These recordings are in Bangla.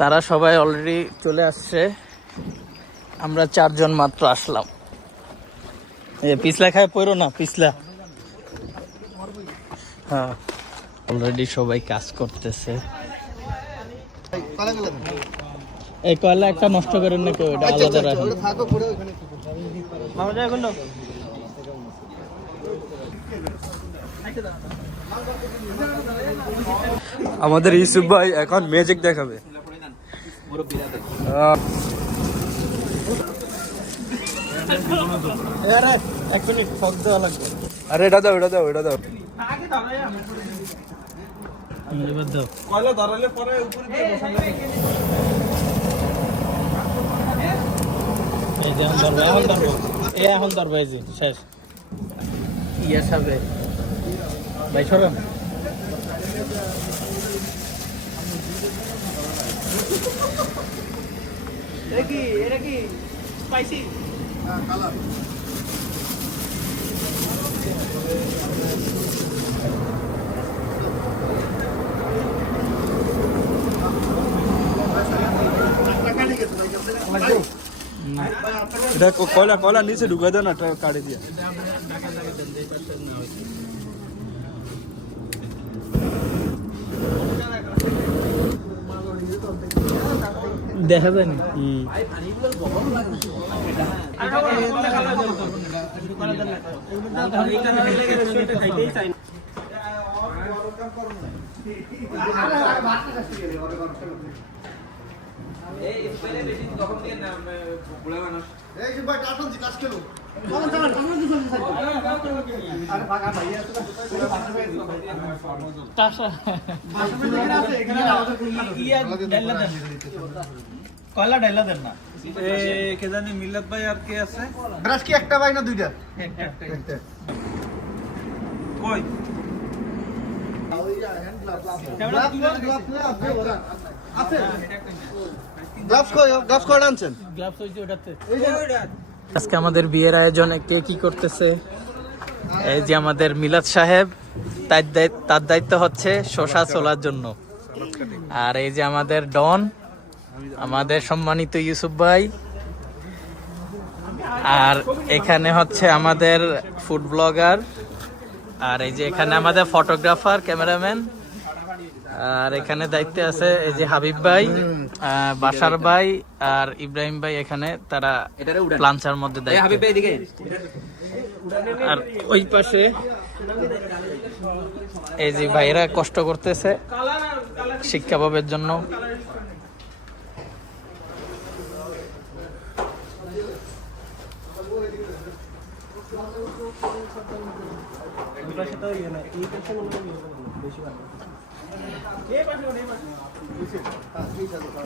তারা সবাই অলরেডি চলে আসছে, আমরা 4 জন মাত্র আসলাম। পিছলা খায় পড়ো না, পিছলা। হ্যাঁ, অলরেডি সবাই কাজ করতেছে। এই কয়লা একটা নষ্ট করেন না কেউ, এটা আলাদা রাখেন। আমাদের ইউসুফ ভাই এখন ম্যাজিক দেখাবে। আরে এটা দাও, এটা দাও, এটা দাও। এখন ধরবে শেষ ইয়ে সাবে ভাই সরম। এটা কি স্পাইসি? কালার এটা কয়লা কয়লা নিচে ঢুকাই দেন না, কাটে দিয়ে। দেখা যায়নি। কয়লা ডাইলা দেন না, কে জানি মিলাদ ভাই আর কে আছে? ব্রাশ কি একটা ভাই না দুইটা? একটা। কই আজকে আমাদের বিয়ের আয়োজন কে কি করতেছে? এই যে আমাদের মিলাদ সাহেব, তার দায়িত্ব হচ্ছে শসা চলার জন্য। আর এই যে আমাদের ডন, আমাদের সম্মানিত ইউসুফ ভাই। আর এখানে হচ্ছে আমাদের ফুড ব্লগার। আর এই যে এখানে আমাদের ফটোগ্রাফার, ক্যামেরাম্যান। আর এখানে দায়িত্বে আছে এই যে হাবিব ভাই, বাশার ভাই আর ইব্রাহিম ভাই। এখানে তারা প্লাঞ্চার মধ্যে দায়িত্ব। আর ওই পাশে এই যে ভাইরা কষ্ট করতেছে শিক্ষা পাবের জন্য।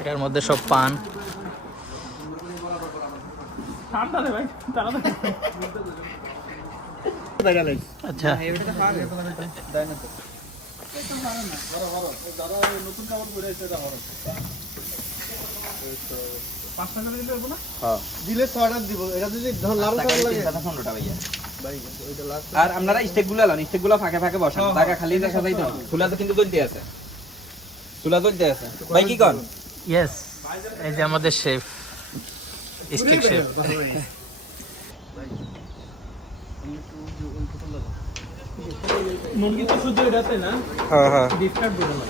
এটার মধ্যে সব পান। আচ্ছা, দিলে 6টা দিব। এটা যদি লাল কালার লাগে 15টা ভাইয়া। আর আপনারা স্টেকগুলো লান, স্টেকগুলো ফাঁকে ফাঁকে বসান, টাকা খালি দেখা যায় তো। চুলাতে কিন্তু জ্বলতে আছে, চুলা জ্বলতে আছে। ভাই কি কর? ইয়েস, এই যে আমাদের শেফ, স্টিক শেফ। মুরগি তো শুধু এটাতে না? হ্যাঁ হ্যাঁ, বিফ কাট বলে না।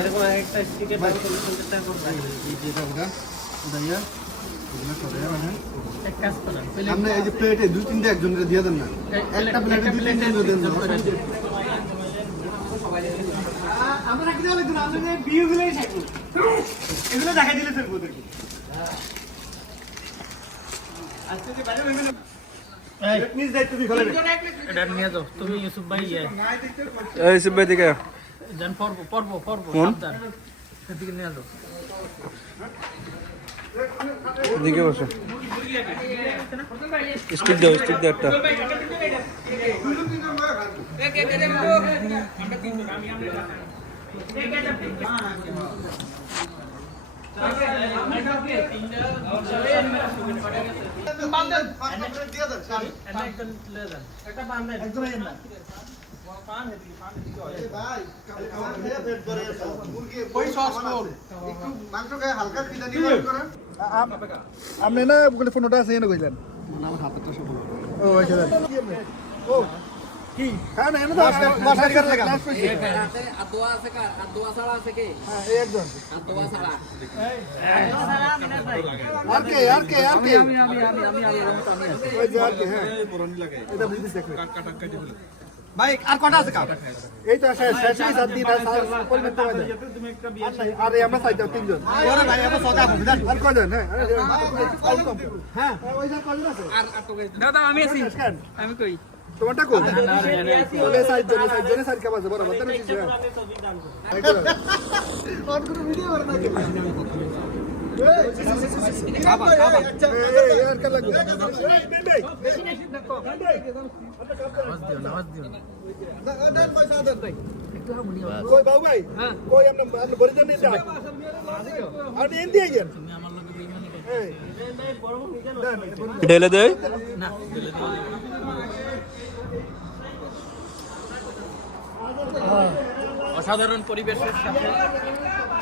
এরকম একটা স্টিকে 45 টাকা করে ভাই যেটা ওটা এক কাজ করেন, আপনি এই যে প্লেটে 2-3টা একজনের দিয়ে দেন না। একটা প্লেটে 2-3টা দেন না। আমরা কি জানি না, আমরা ভিউগুলোই থাকবো, এগুলো দেখাই দিলে স্যার ওদেরকে। আজকে যে বাইরে হইবে না, এই নিজ দায়িত্ব দি ফেলে এটা নিয়ে যাও তুমি ইউসুফ ভাই। এই ইউসুফ ভাই দিকে জান পড়বো সাবধান, এদিকে নিয়ে যাও। দিকে বসো, স্টিক দাও একটা। আপনি না বলে ফোনটা আছে এনে কইলেন ও আচ্ছা ও কি হ্যাঁ না এনে তো বাসার কাছে লাগা Atua আছে কা atua সালা আছে কে হ্যাঁ এই একজন atua সালা আর কে আমি ওই যে আর কে হ্যাঁ এটা বুঝিস দেখো ভাই আর কটা আছে কাপ এই তো শেষ সাত দিন আর পরিমাণ তো আছে আরে আমরা চাইতে তিনজন ওরে ভাই আমরা ছটা হবে আর কয়জন হ্যাঁ ওই যে কয়জন আছে আর দাদা আমি আছি আমি কই তোমারটা কই বলে সাইজনে সাইজ কাপ আছে বরাবর তাহলে কিছু আর কোনো ভিডিও করে না ঢেলে দেয় অসাধারণ পরিবেশের সাথে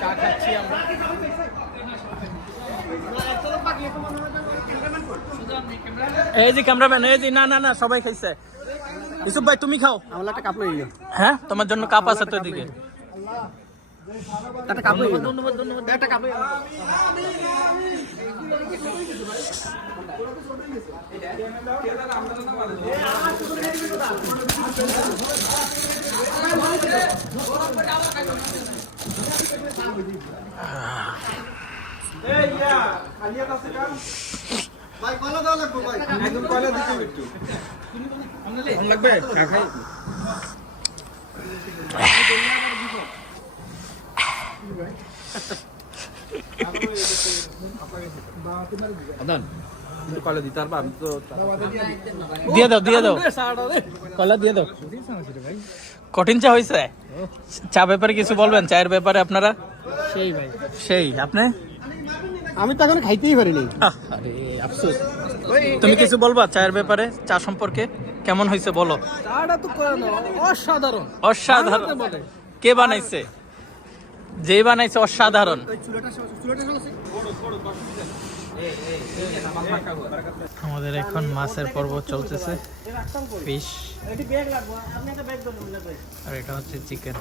চা খাচ্ছি আমরা। এই যে ক্যামেরাম্যান, এই যে না সবাই খাইছে। ইউসুফ ভাই তুমি খাও। আমার একটা কাপ লইলো হ্যাঁ তোমার জন্য কাপ আছে তো এদিকে। একটা কাপ লইলো একটা কাপ ভাই কলা দাও লাগবে ভাই একদম কলা দিতে একটু লাগবে খাই দিয়ে দাও কলা দিয়ে দাও। কঠিন চা হয়েছে। চা ব্যাপারে কিছু বলবেন? চায়ের ব্যাপারে আপনারা? সেই আপনি? আমি তো এখন খাইতেই পারিনি। আরে আফসোস। তুমি কিছু বলবা চায়ের ব্যাপারে? চা সম্পর্কে কেমন হয়েছে বলো। চাটা তো অসাধারণ। অসাধারণ। কে বানাইছে? যে বানাইছে অসাধারণ। আমাদের এখন মাছের পর্ব চলতেছে, ফিশ, আর এটা হচ্ছে চিকেন,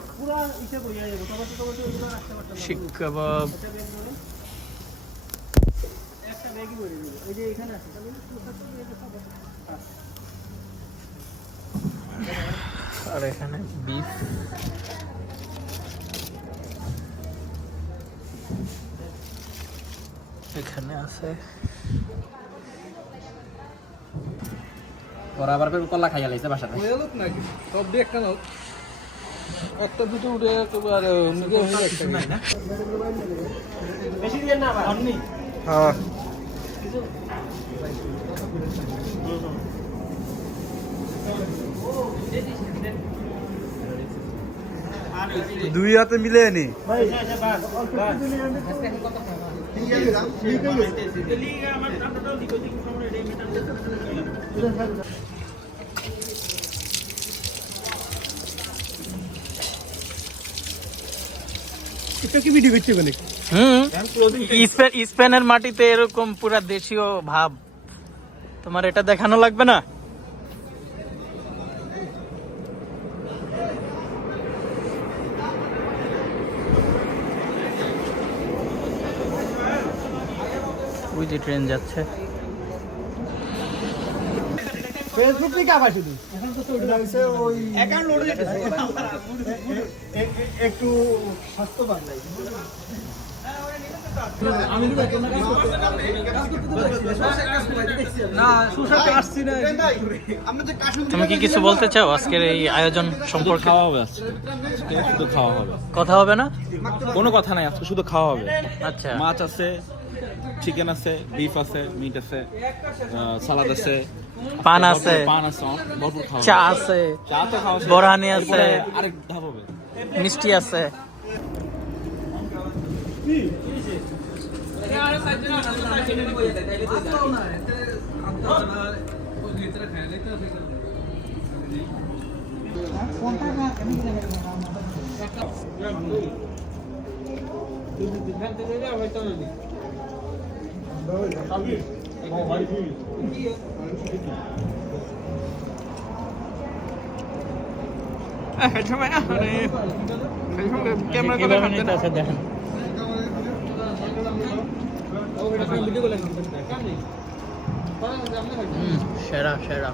শিক কাবাব, আর এখানে বিফ, এখানে আছে। ওরা আবার কলা খাইয়া লাইছে বাসাতে। লোক নাকি সব দিয়ে একটা লোক একটা দুটো উঠে আর মুখে হয়ে একটা না বেশি দিয়ে না ভাই আপনি হ্যাঁ দুই হাতে মিলে নি ভাই এটা কি ভিডিও করতে বলে? স্পেনের মাটিতে এরকম পুরা দেশীয় ভাব, তোমার এটা দেখানো লাগবে না? ওই যে ট্রেন যাচ্ছে। ফেসবুক থেকে আবার শুধু এখন তো চলে যাচ্ছে ওই অ্যাকাউন্ট লোড হয়ে গেছে একটু স্বাস্থ্যবান নাই আমি না সুশাকে আসছি না। তুমি কি কিছু বলতে চাও আজকের এই আয়োজন সম্পর্কে? খাওয়া হবে আজকে, শুধু খাওয়া হবে, কথা হবে না? কোনো কথা নাই, আজকে শুধু খাওয়া হবে। আচ্ছা, মাছ আছে, চিকেন আছে, বিফ আছে, মিট আছে, সালাদ আছে, পান আছে, পান আছে, ভরপুর খাওয়া চা আছে, চা তো খাওয়া শেষ। বরানি আছে, আরেক ধাপ হবে। মিষ্টি আছে। কিভাবে নিতে আছে দেখেন। সেরা সেরা।